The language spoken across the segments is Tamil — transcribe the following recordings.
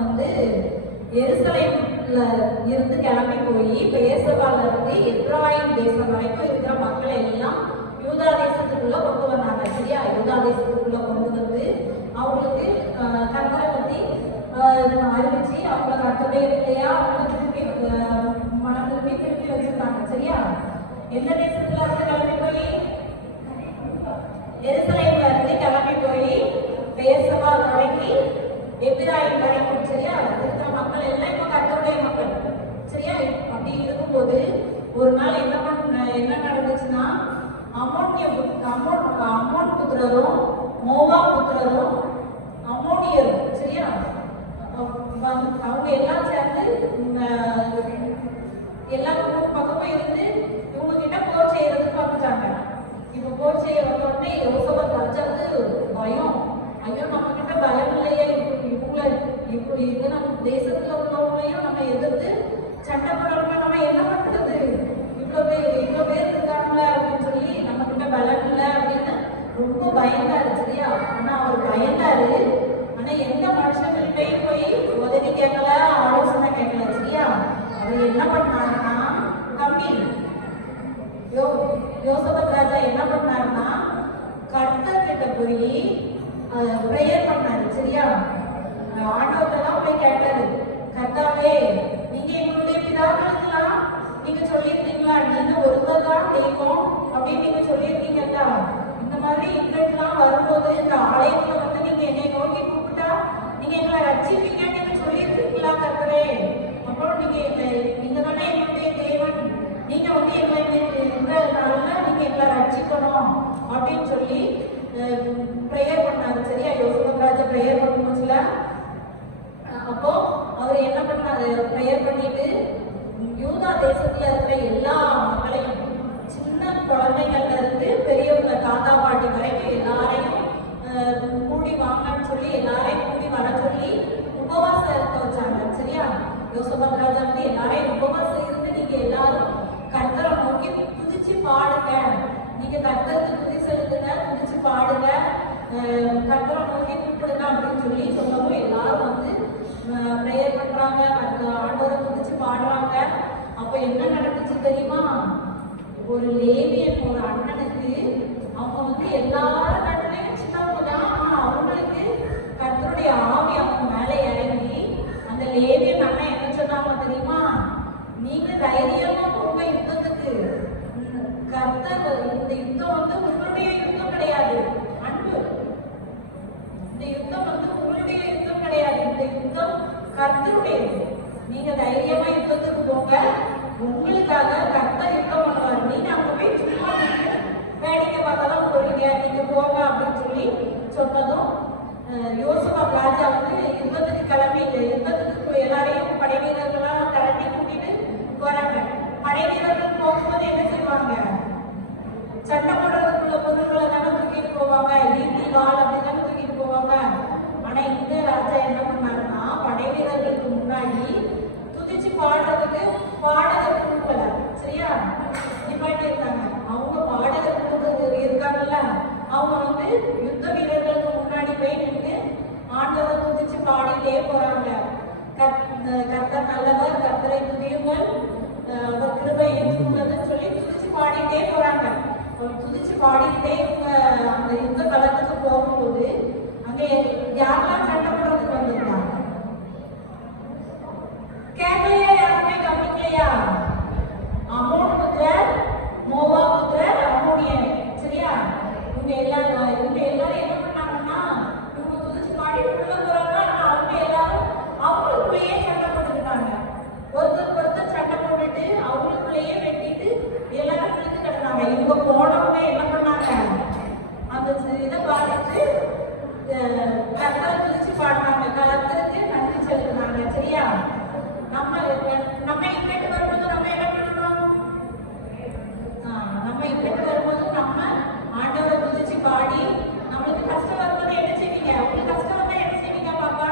வந்து எருசலேம்ல இருந்து கிளம்பி போய் பேசவால இருந்து எப்ராயிம் தேசம் வரைக்கும் இருக்கிற மக்களை எல்லாம் யூதா தேசத்துக்குள்ள கொண்டு வந்தாங்க. சரியா? யூதா தேசத்துக்குள்ள கொண்டு வந்து அவங்களுக்கு கர்த்தரை பத்தி அறிவிச்சு அவங்கள கர்த்தருடைய இல்லையா அவங்க திருப்பி மனம் திருப்பி வச்சிருந்தாங்க. சரியா? எந்த தேசத்துல இருந்து கிளம்பி போய் எருசலேம்ல இருந்து கிளம்பி போய் பேசவா தொடங்கி எப்ராயிம் வரைக்கும். சரியா? இருக்கிற மக்கள் எல்லாம் இப்ப கர்த்தருடைய மக்கள். சரியா? அப்படி இருக்கும்போது ஒரு நாள் என்ன நடந்துச்சுன்னா அம்மோன் புத்திரரும் மோவா புத்திரரும் அம்மோனியரும் சரியா அவங்க எல்லாம் சேர்ந்து எல்லா பக்கமும் இருந்து இவங்க கிட்ட போர் செய்யறதுக்கு வந்துட்டாங்க. இப்ப போர் செய்ய வந்த உடனே யோசபாத் ராஜாவுக்கு பயம். ஐயோ, நம்ம கிட்ட பயம் இல்லையே, இவங்க நம்ம தேசத்துல உள்ளவங்களையும் நம்ம எதிர்த்து சண்டை போடுறவங்க நம்ம என்ன பண்றது, இவ்வளவு பேர் இருக்காங்க அப்படின்னு சொல்லி நம்ம கிட்ட பலம் இல்லை அப்படின்னு ரொம்ப பயந்தாரு. சரியா? ஆனா அவர் பயந்தாரு. ஆனா எந்த மனுஷங்கள்கிட்டையும் போய் உதவி கேட்கல, ஆலோசனை கேட்கல. சரியா? அவர் என்ன பண்ணாருன்னா யோசபாத் ராஜா என்ன பண்ணாருன்னா கர்த்தர் கிட்ட போய் பிரேயர் பண்ணாரு. சரியா? ஆண்டவர்தான் போய் கேட்டாரு, கர்த்தாவே, நீங்க எங்களுடைய பிதாக்களுக்கெல்லாம் நீங்க சொல்லியிருக்கீங்களா, நீங்க ஒருத்தர்தான் தெய்வம் அப்படின்னு நீங்க சொல்லியிருக்கீங்கல்ல, இந்த மாதிரி இன்றைக்கெல்லாம் வரும்போது இந்த ஆலயத்துல வந்து நீங்க என்னை நோக்கி கூப்பிட்டா நீங்க எங்களை ரட்சிப்பீங்கன்னு நீங்க சொல்லியிருக்கீங்களா கர்த்தரே? அப்புறம் நீங்க தானே எங்களுடைய தேவன், நீங்க வந்து எங்களை இந்த நாள்ல நீங்க எங்களை ரட்சிக்கணும் அப்படின்னு சொல்லி பிரேயர் பண்ணாரு. சரியா? யோசபாத் ராஜா பிரேயர் பண்ணுச்சுல, அப்போ அவர் என்ன பண்ணாரு, பிரேயர் பண்ணிட்டு யூதா தேசத்துல இருக்கிற எல்லா மக்களையும் சின்ன குழந்தைகள்ல இருந்து பெரியவங்க தாத்தா பாட்டி வரைக்கும் எல்லாரையும் கூடி வாங்கன்னு சொல்லி எல்லாரையும் கூடி வர சொல்லி உபவாசம் இருக்க வச்சாங்க. சரியா? யோசபாத் ராஜா வந்து எல்லாரையும் உபவாசம் இருந்து நீங்க எல்லாரும் கர்த்தரை நோக்கி துதிச்சு பாடுங்க, நீங்க கர்த்தருக்கு துதி செலுத்துங்க, துதிச்சு பாடுங்க, கர்த்தரை நோக்கி கூப்பிடுங்க அப்படின்னு சொல்லி சொல்லவும் எல்லாரும் வந்து பிரேயர் பண்றாங்க, ஆண்டவரை துதிச்சு பாடுறாங்க. அப்ப என்ன நடந்துச்சு தெரியுமா? ஒரு லேவியன் ஒரு அண்ணனுக்கு அவங்க வந்து எல்லாரும் நடுவே சின்னவங்க தான், ஆனா அவங்களுக்கு கர்த்தருடைய ஆவி அவங்க மேல இறங்கி அந்த லேவியன் அண்ணன் என்ன சொன்னாங்க தெரியுமா? நீங்க தைரியமா போங்க யுத்தத்துக்கு, கர்த்தர் இந்த யுத்தம் வந்து உங்களுடைய யுத்தம் கிடையாது, அன்பு, இந்த யுத்தம் வந்து உங்களுடைய யுத்தம் கிடையாது, இந்த யுத்தம் கர்த்தருடையது, நீங்க தைரியமா யுத்தத்துக்கு போங்க, உங்களுக்காக கர்த்தர் யுத்தம் பண்ணுவாரு, நீங்க அங்க போய் சும்மா வேடிக்கை பார்த்தாலும் போறீங்க, நீங்க போங்க அப்படின்னு சொல்லி சொன்னதும் யோசபாத் ராஜா வந்து யுத்தத்துக்கு கிளம்பி யுத்தத்துக்கு எல்லாரையும் படை வீரர்கள்லாம் திரட்டி கூட்டிட்டு போறாங்க. படை வீரர்கள் போகும்போது என்ன செய்வாங்க? சண்டை போடுறதுக்குள்ள பொருட்களை தானே தூக்கிட்டு போவாங்க, ஈட்டி வாள் அப்படி தானே தூக்கிட்டு போவாங்க. ஆனா இந்த ராஜா என்ன பண்ணாருன்னா படை வீரர்களுக்கு முன்னாடி துதிச்சு பாடுறதுக்கு பாடகர் குழுக்களை சரியா நிப்பாட்டி இருக்காங்க. அவங்க பாடகர் குழு இருக்காங்கல்ல, அவங்க வந்து யுத்த வீரர்களுக்கு முன்னாடி போய் நின்று ஆண்டவர் துதிச்சு பாடிட்டே போறாங்க. கர்த்தர் நல்லவர், கர்த்தரை துதியுங்கள், அவர் கிருபை என்றுள்ளதுன்னு சொல்லி துதிச்சு பாடிட்டே போறாங்க. துதிச்சு பாடிட்டே இவங்க அந்த யுத்த களத்துக்கு போகும்போது அங்க யாரெல்லாம் சண்டை போடுறதுக்கு வந்திருக்காங்க? கேட்கலையா? யாருமே கவனிக்கலையா? அம்மோன் புத்திரர், மோவா புத்திரர், அம்மோனியர். சரியா? இவங்க எல்லாரும் என்ன பண்ணாங்கன்னா இவங்க துதிச்சு பாடி உள்ள போறாங்க. ஆனா அவங்க எல்லாரும் அவங்களுக்குள்ளேயே சண்டை போட்டுக்கிட்டாங்க. ஒருத்தர் சண்டை போட்டுட்டு அவங்களுக்குள்ளேயே வெட்டிட்டு எல்லாரும் விழுந்து கிடந்தாங்க. இவங்க போனவங்க என்ன பண்ணாங்க? அந்த இதை பார்த்துட்டு கர்த்தரை துதிச்சு பாடினாங்க, கர்த்தருக்கு நன்றி செலுத்தினாங்க. சரியா? நம்ம இங்கிட்டு வரும்போது நம்ம என்ன பண்ணணும்? நம்ம இங்கிட்டு வரும்போது நம்ம ஆண்டவரை துதிச்சு பாடி நம்மளுக்கு கஷ்டம் வரும்போது என்ன செய்வீங்க? உங்களுக்கு கஷ்டம் வந்தா என்ன செய்வீங்க பாப்பா?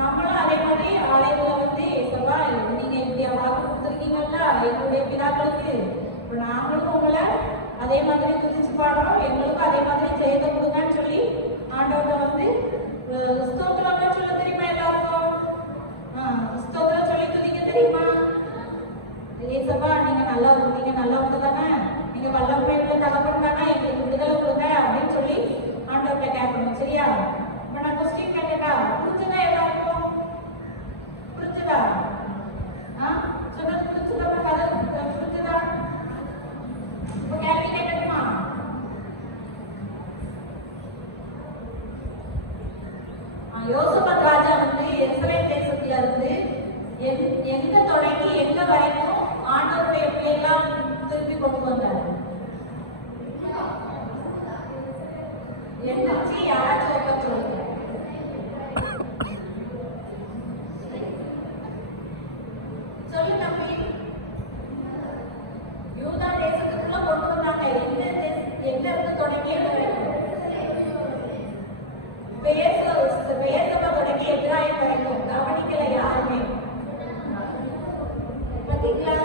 நம்மளும் அதே மாதிரி ஆலயத்துல வந்து ஏசப்பா நீங்க இப்படி வாக்கு கொடுத்துருக்கீங்கல்ல எங்களுடைய பிதாக்களுக்கு, இப்ப நாங்களும் உங்களை அதே மாதிரி துதிச்சு பாடுறோம், எங்களுக்கும் அதே மாதிரி ஜெயத்தை கொடுங்கன்னு சொல்லி ஆண்டவரை வந்து யோசபத் ராஜா வந்து எருசலேம் தேசத்துல இருந்து எங்க தொடங்கி எங்க வரைக்கும் ஆண்டவருடைய பிள்ளைலாம் திருப்பி கொண்டு வந்தாரு? என்னாச்சு? யாராச்சும் ஒருத்தர் சொல்லுங்க. சொல்லு தம்பி. யூதா தேசத்துக்குள்ள கொண்டு வந்தாங்க. எங்க இருந்து தொடங்கி எங்க வரைக்கும்? பெயர்சபை தொடங்கி எப்ராயிம் வரைக்கும். கவனிக்கல யாருமே. பாத்தீங்களா?